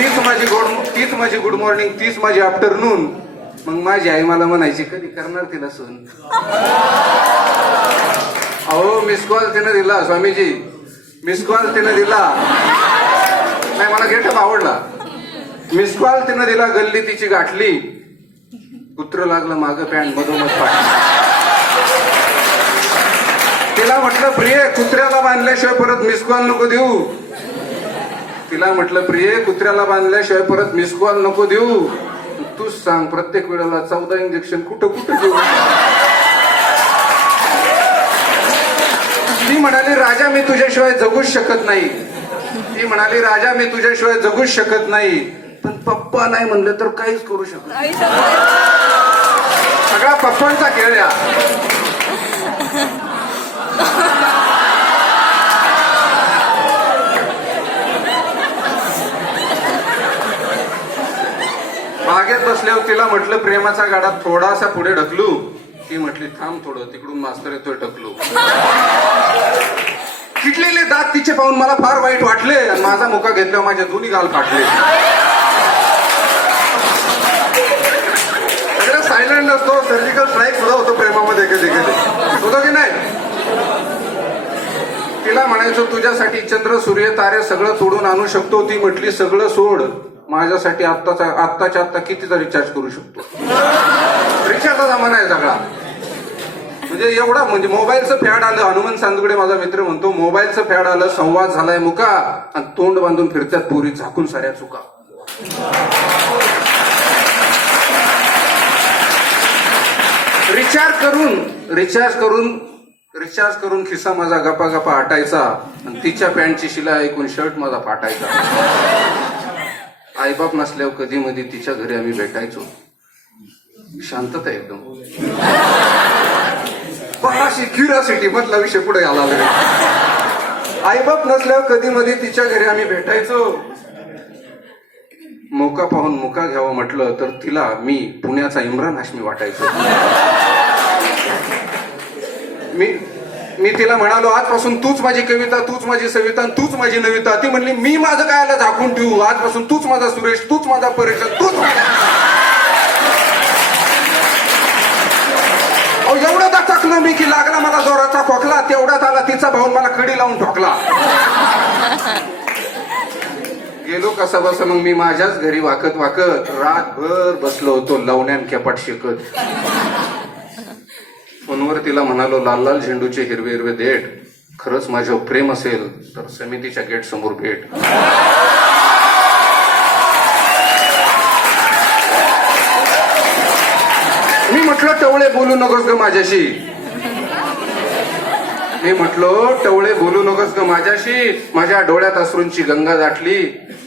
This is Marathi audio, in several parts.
तीच माझी गुड तीच माझी गुड मॉर्निंग तीच माझी आफ्टरनून मग माझी आई मला म्हणायची कधी करणार तिला सून अहो मिस कॉल तिनं दिला स्वामीजी. मिस कॉल तिनं दिला. नाही मला गेटअप आवडला. मिस कॉल तिनं दिला गल्ली तिची गाठली. कुत्र लागलं माग पॅन्ट मधोमध पाठ. तिला म्हटलं प्रिय कुत्र्याला बांधल्याशिवाय परत मिस कॉल नको देऊ. तिला म्हटलं प्रिय कुत्र्याला बांधल्याशिवाय परत मिस कॉल नको देऊ. तूच सांग प्रत्येक वेळेला चौदा इंजेक्शन कुठं कुठं देऊ? ती म्हणाली राजा मी तुझ्याशिवाय जगूच शकत नाही. ती म्हणाली राजा मी तुझ्याशिवाय जगूच शकत नाही. पण पप्पा नाही म्हणलं तर काहीच करू शकत. सगळा पप्पांचा खेळ या असल्यावर तिला म्हटलं प्रेमाचा गाडा थोडासा पुढे ढकलू. ती म्हटली थांब थोडं तिकडून मास्तर येतोय ढकलू. किटलेले दात तिचे पाहून मला फार वाईट वाटले. आणि माझा मुका घेतल्यावर माझ्या दोन्ही गाल फाटले. सगळं सायलेंट नसतो सर्जिकल स्ट्राईक सुद्धा होतो प्रेमामध्ये कधी कधी. होतो की नाही? तिला म्हणायचो तुझ्यासाठी चंद्र सूर्य तारे सगळं तोडून आणू शकतो. ती म्हटली सगळं सोड. माझ्यासाठी आत्ताचा आत्ताच्या आत्ता कितीचा रिचार्ज करू शकतो? रिचार्जचा जमाना आहे सगळा. म्हणजे एवढा म्हणजे मोबाईलचं फॅड आलं हनुमान सांदुगडे माझा मित्र म्हणतो मोबाईलचं फॅड आलं संवाद झालाय मुका आणि तोंड बांधून फिरत्यात पोरी झाकून साऱ्या चुका. रिचार्ज करून रिचार्ज करून रिचार्ज करून खिसा माझा गपा गपा हटायचा आणि तिच्या पॅन्टची शिलाई ऐकून शर्ट माझा फाटायचा. आईबाप नसल्यावर कधी मध्ये तिच्या घरी आम्ही भेटायचो. शांतता एकदम. अशी क्युरियोसिटी मधला विषय पुढे आला आईबाप नसल्यावर कधी मध्ये तिच्या घरी आम्ही भेटायचो. मोका पाहून मुका घ्यावा म्हटलं तर तिला मी पुण्याचा इम्रान हाशमी वाटायचो. मी मी तिला म्हणालो आजपासून तूच माझी कविता तूच माझी सविता आणि तूच माझी नविता. ती म्हणली मी माझं कायला झाकून ठेवू? आजपासून तूच माझा सुरेश तूच माझा परेश तूच एवढं दटकलो मी की लागला मला जोराचा खोकला तेवढ्यात आला तिचा भाऊन मला कडी लावून ठोकला. गेलो कसा बसा मग मी माझ्याच घरी वाकत वाकत रातभर बसलो होतो लवण्यान केपाट शिकत. फोनवर तिला म्हणालो लाल लाल झेंडूचे हिरवे हिरवे देठ खरंच माझ्या प्रेम असेल तर समितीच्या गेट समोर भेट. मी म्हटलं टवळे बोलू नकोस ग माझ्याशी. मी म्हटलो टवळे बोलू नकोस ग माझ्याशी. माझ्या डोळ्यात असरूंची गंगा दाटली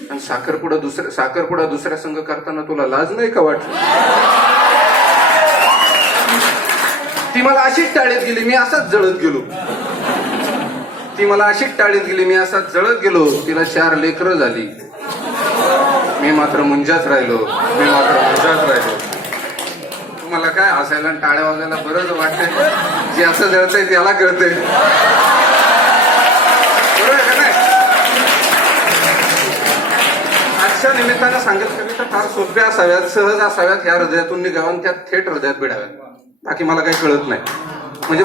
आणि साखरपुडा दुसऱ्या साखरपुडा दुसऱ्या संघ करताना तुला लाज नाही का वाटली? ती मला अशीच टाळीत गेली मी असाच जळत गेलो. ती मला अशीच टाळीत गेली मी असाच जळत गेलो. तिला चार लेकरं झाली. मी मात्र मुंजाच राहिलो. मी मात्र मुंजाच राहिलो. तुम्हाला काय हसायला आणि टाळ्या वाजायला बरंच वाटतंय? जे असं जळतंय त्याला कळतंय. बरोबर निमित्तानं सांगत कविता फार सोप्या असाव्यात सहज असाव्यात ह्या हृदयातून निघाव्या त्या थेट हृदयात भिडाव्यात बाकी मला काही कळत नाही.